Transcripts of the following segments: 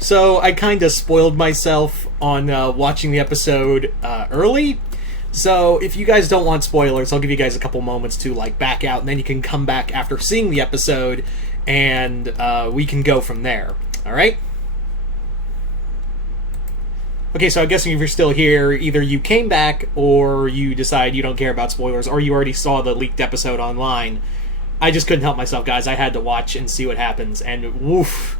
So I kind of spoiled myself on watching the episode early. So if you guys don't want spoilers, I'll give you guys a couple moments to like back out, and then you can come back after seeing the episode, and we can go from there. All right. Okay, so I'm guessing if you're still here, either you came back or you decide you don't care about spoilers, or you already saw the leaked episode online. I just couldn't help myself, guys. I had to watch and see what happens, and woof.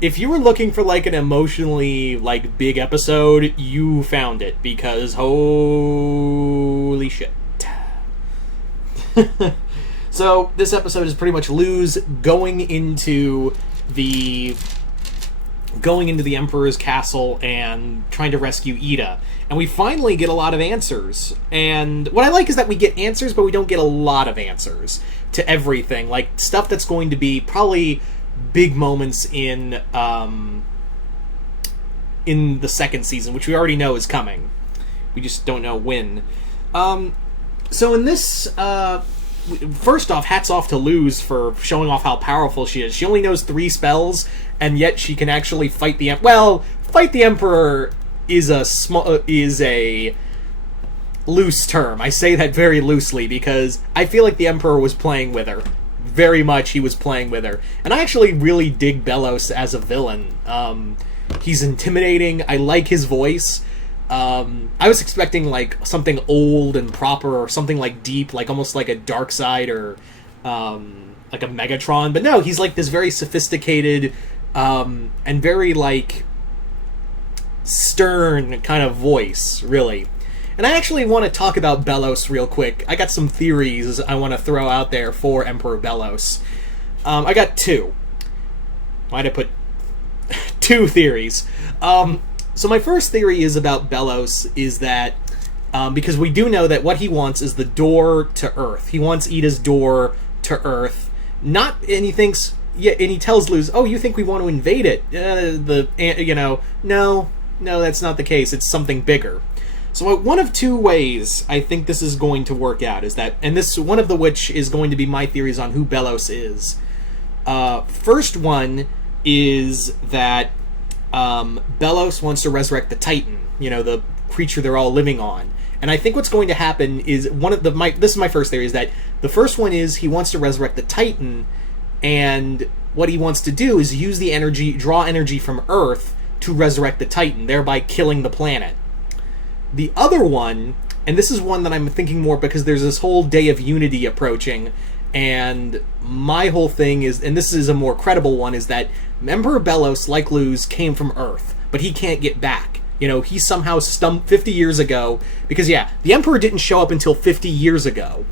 If you were looking for like an emotionally like big episode, you found it, because holy shit. So this episode is pretty much Luz going into the Emperor's castle and trying to rescue Ida. And we finally get a lot of answers. And what I like is that we get answers, but we don't get a lot of answers to everything. Like, stuff that's going to be probably big moments in the second season, which we already know is coming. We just don't know when. So in this... first off, hats off to Luz for showing off how powerful she is. She only knows 3 spells, and yet she can actually fight the fight the Emperor is a loose term. I say that very loosely because I feel like the Emperor was playing with her. Very much he was playing with her. And I actually really dig Belos as a villain. He's intimidating. I like his voice. I was expecting like something old and proper, or something like deep, like almost like a Darkseid or like a Megatron. But no, he's like this very sophisticated and very like stern kind of voice, really. And I actually want to talk about Belos real quick. I got some theories I want to throw out there for Emperor Belos. I got 2. Why'd I put 2 theories? So my first theory is about Belos is that, because we do know that what he wants is the door to Earth. He wants Ida's door to Earth. And he thinks, yeah, and he tells Luz, oh, you think we want to invade it? No, that's not the case. It's something bigger. So one of 2 ways I think this is going to work out is that, and this one of the which is going to be my theories on who Belos is. First one is that Belos wants to resurrect the Titan, the creature they're all living on. And I think what's going to happen is this is my first theory, is that the first one is he wants to resurrect the Titan, and what he wants to do is use the energy, draw energy from Earth to resurrect the Titan, thereby killing the planet. The other one, and this is one that I'm thinking more because there's this whole Day of Unity approaching, and my whole thing is, and this is a more credible one, is that Emperor Belos, like Luz, came from Earth, but he can't get back. He somehow stumped 50 years ago, because the Emperor didn't show up until 50 years ago.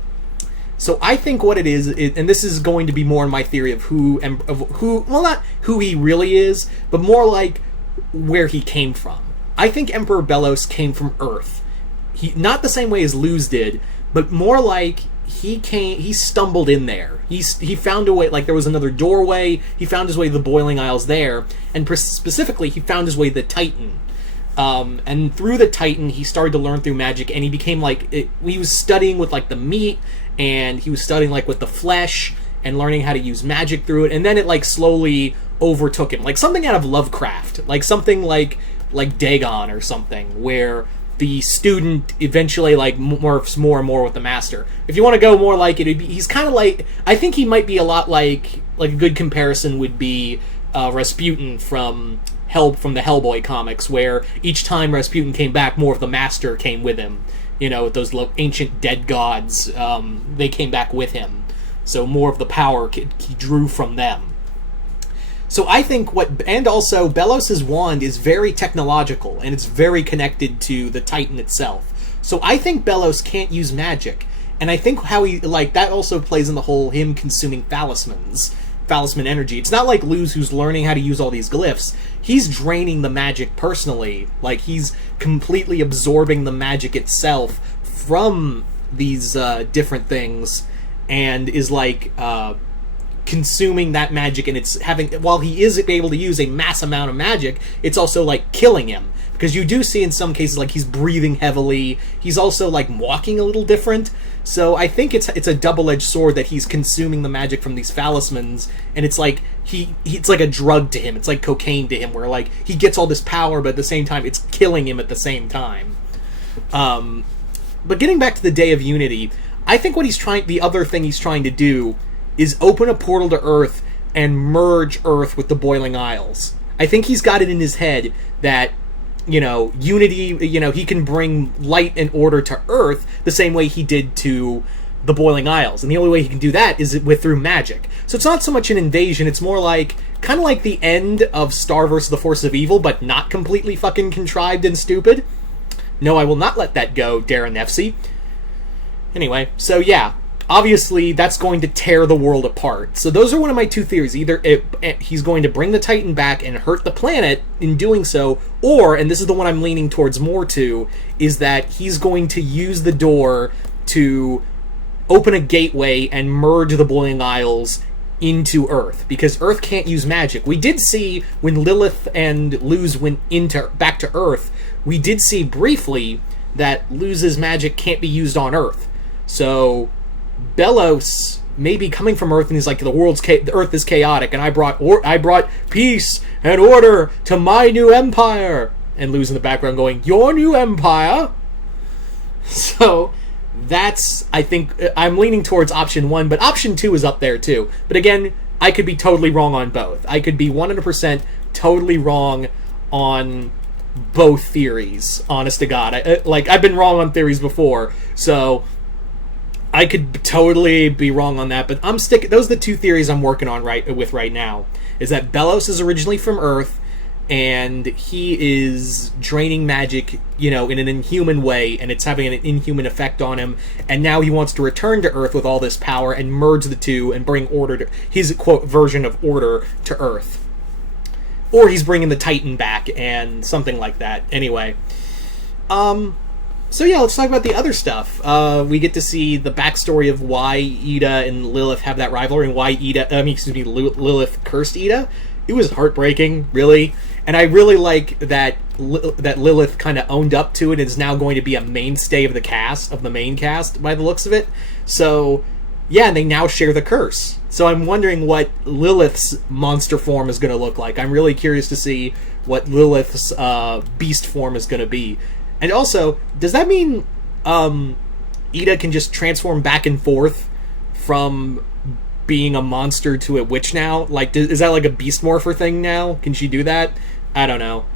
So I think what it is, and this is going to be more in my theory of not who he really is, but more like where he came from. I think Emperor Belos came from Earth. Not the same way as Luz did, but more like he stumbled in there. He found a way, like there was another doorway, he found his way to the Boiling Isles there, and specifically he found his way to the Titan. And through the Titan, he started to learn through magic, and he became he was studying with like the meat, and he was studying like with the flesh, and learning how to use magic through it, and then it like slowly overtook him. Like something out of Lovecraft, like something like Dagon or something, where the student eventually like morphs more and more with the master. If you want to go more like it, he's kind of like, I think he might be a lot like a good comparison would be Rasputin from the Hellboy comics, where each time Rasputin came back, more of the master came with him. Those ancient dead gods, they came back with him. So more of the power he drew from them. So I think and also Belos' wand is very technological, and it's very connected to the Titan itself. So I think Belos can't use magic, and I think how he, that also plays in the whole him consuming talisman energy. It's not like Luz, who's learning how to use all these glyphs. He's draining the magic personally, like he's completely absorbing the magic itself from these different things, and is consuming that magic, and it's having, while he is able to use a mass amount of magic, it's also like killing him, because you do see in some cases like he's breathing heavily, he's also like walking a little different. So I think it's a double-edged sword that he's consuming the magic from these phalismans, and it's like it's like a drug to him, it's like cocaine to him, where like he gets all this power, but at the same time it's killing him at the same time. But getting back to the Day of Unity, I think the other thing he's trying to do is open a portal to Earth and merge Earth with the Boiling Isles. I think he's got it in his head that, Unity, he can bring light and order to Earth the same way he did to the Boiling Isles. And the only way he can do that is through magic. So it's not so much an invasion, it's more like, kind of like the end of Star vs. the Forces of Evil, but not completely fucking contrived and stupid. No, I will not let that go, Darren Nefsey. Anyway, so yeah, obviously that's going to tear the world apart. So those are one of my two theories. Either he's going to bring the Titan back and hurt the planet in doing so, or, and this is the one I'm leaning towards more to, is that he's going to use the door to open a gateway and merge the Boiling Isles into Earth, because Earth can't use magic. We did see when Lilith and Luz went back to Earth, we did see briefly that Luz's magic can't be used on Earth. So Belos may be coming from Earth, and he's like, the Earth is chaotic, and I brought peace and order to my new empire. And Luz in the background going, your new empire? So that's, I think, I'm leaning towards option 1, but option 2 is up there too. But again, I could be totally wrong on both. I could be 100% totally wrong on both theories, honest to God. I've been wrong on theories before, so I could totally be wrong on that, but those are the two theories I'm working on right now, is that Belos is originally from Earth, and he is draining magic, in an inhuman way, and it's having an inhuman effect on him, and now he wants to return to Earth with all this power and merge the two and bring order to his, quote, version of order to Earth. Or he's bringing the Titan back and something like that. Anyway. So yeah, let's talk about the other stuff. We get to see the backstory of why Ida and Lilith have that rivalry, and why Lilith cursed Ida. It was heartbreaking, really. And I really like that Lilith kind of owned up to it and is now going to be a mainstay of the main cast, by the looks of it. So, yeah, and they now share the curse. So I'm wondering what Lilith's monster form is going to look like. I'm really curious to see what Lilith's beast form is going to be. And also, does that mean Ida can just transform back and forth from being a monster to a witch now? Like, is that like a beast morpher thing now? Can she do that? I don't know.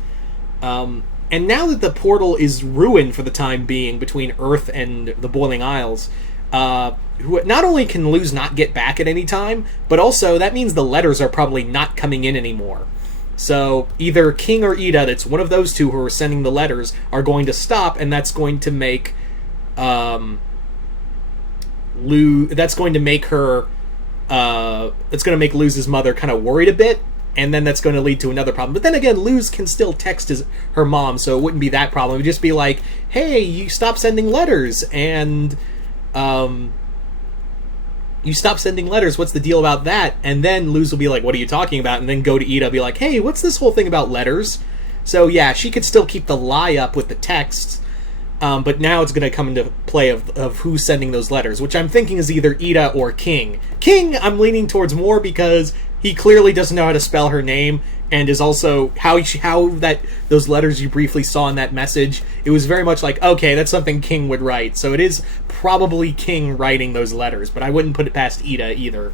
And now that the portal is ruined for the time being between Earth and the Boiling Isles, who not only can Luz not get back at any time, but also that means the letters are probably not coming in anymore. So either King or Ida, that's one of those two who are sending the letters, are going to stop, and that's going to make it's going to make her it's going to make Luz's mother kind of worried a bit, and then that's going to lead to another problem. But then again, Luz can still text her mom, so it wouldn't be that problem. It would just be like, hey, you stop sending letters, and you stop sending letters, what's the deal about that? And then Luz will be like, what are you talking about? And then go to Ida and be like, hey, what's this whole thing about letters? So yeah, she could still keep the lie up with the texts, but now it's going to come into play of who's sending those letters, which I'm thinking is either Ida or King. King, I'm leaning towards more because he clearly doesn't know how to spell her name, and is also how those letters you briefly saw in that message, it was very much like, okay, that's something King would write. So it is probably King writing those letters, but I wouldn't put it past Ida either.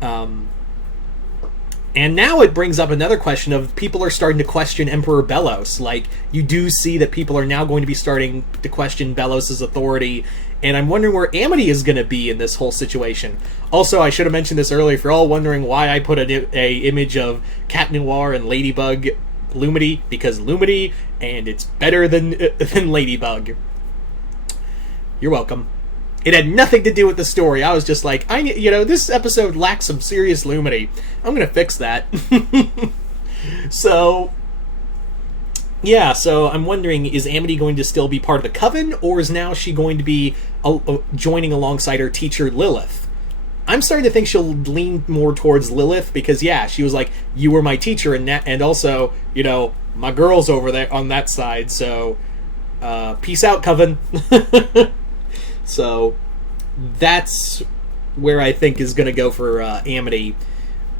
And now it brings up another question of people are starting to question Emperor Belos. Like, you do see that people are now going to be starting to question Belos' authority, and I'm wondering where Amity is going to be in this whole situation. Also, I should have mentioned this earlier, if you're all wondering why I put a image of Cat Noir and Ladybug Lumity, because Lumity, and it's better than Ladybug. You're welcome. It had nothing to do with the story. I was just like, this episode lacks some serious Lumity. I'm going to fix that. So, yeah, so I'm wondering, is Amity going to still be part of the Coven, or is now she going to be joining alongside her teacher Lilith? I'm starting to think she'll lean more towards Lilith because, yeah, she was like, you were my teacher, and also, you know, my girl's over there on that side, so peace out, Coven. So that's where I think is going to go for Amity.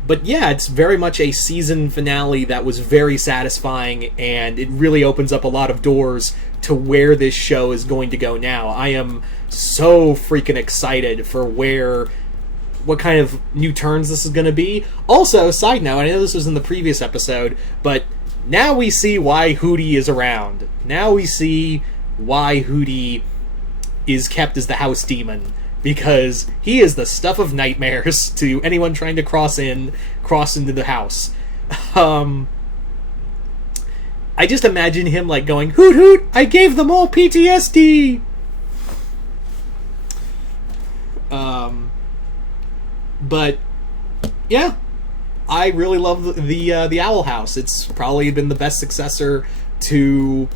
But yeah, it's very much a season finale that was very satisfying, and it really opens up a lot of doors to where this show is going to go now. I am so freaking excited for what kind of new turns this is going to be. Also, side note, I know this was in the previous episode, but now we see why Hooty is around. Now we see why Hooty is kept as the house demon. Because he is the stuff of nightmares to anyone trying to cross into the house. I just imagine him like going, "Hoot hoot! I gave them all PTSD." But yeah, I really love the Owl House. It's probably been the best successor to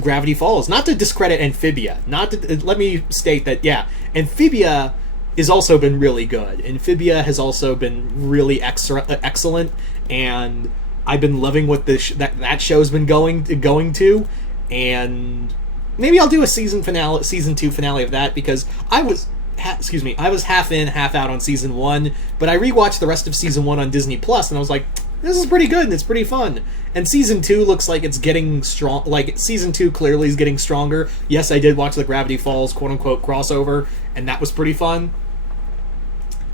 Gravity Falls. Not to discredit Amphibia. Let me state that, yeah, Amphibia has also been really good. Amphibia has also been really excellent, and I've been loving what that show's been going to, and maybe I'll do a season 2 finale of that, because I was half in, half out on season 1, but I rewatched the rest of season 1 on Disney Plus, and I was like, this is pretty good and it's pretty fun. And season 2 looks like it's getting strong. Like, season 2 clearly is getting stronger. Yes, I did watch the Gravity Falls quote-unquote crossover, and that was pretty fun.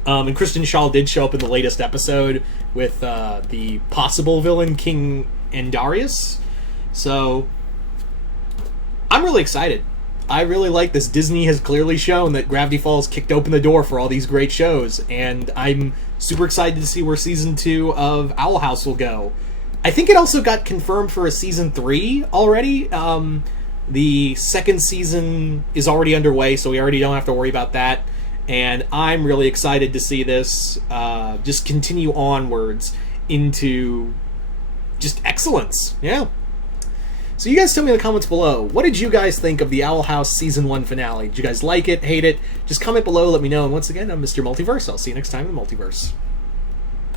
And Kristen Schaal did show up in the latest episode with the possible villain, King Andarius. So, I'm really excited. I really like this. Disney has clearly shown that Gravity Falls kicked open the door for all these great shows, and I'm super excited to see where season 2 of Owl House will go. I think it also got confirmed for a season 3 already. The second season is already underway, so we already don't have to worry about that. And I'm really excited to see this just continue onwards into just excellence. Yeah. So you guys tell me in the comments below, what did you guys think of the Owl House Season 1 finale? Did you guys like it, hate it? Just comment below, let me know. And once again, I'm Mr. Multiverse. I'll see you next time in the Multiverse.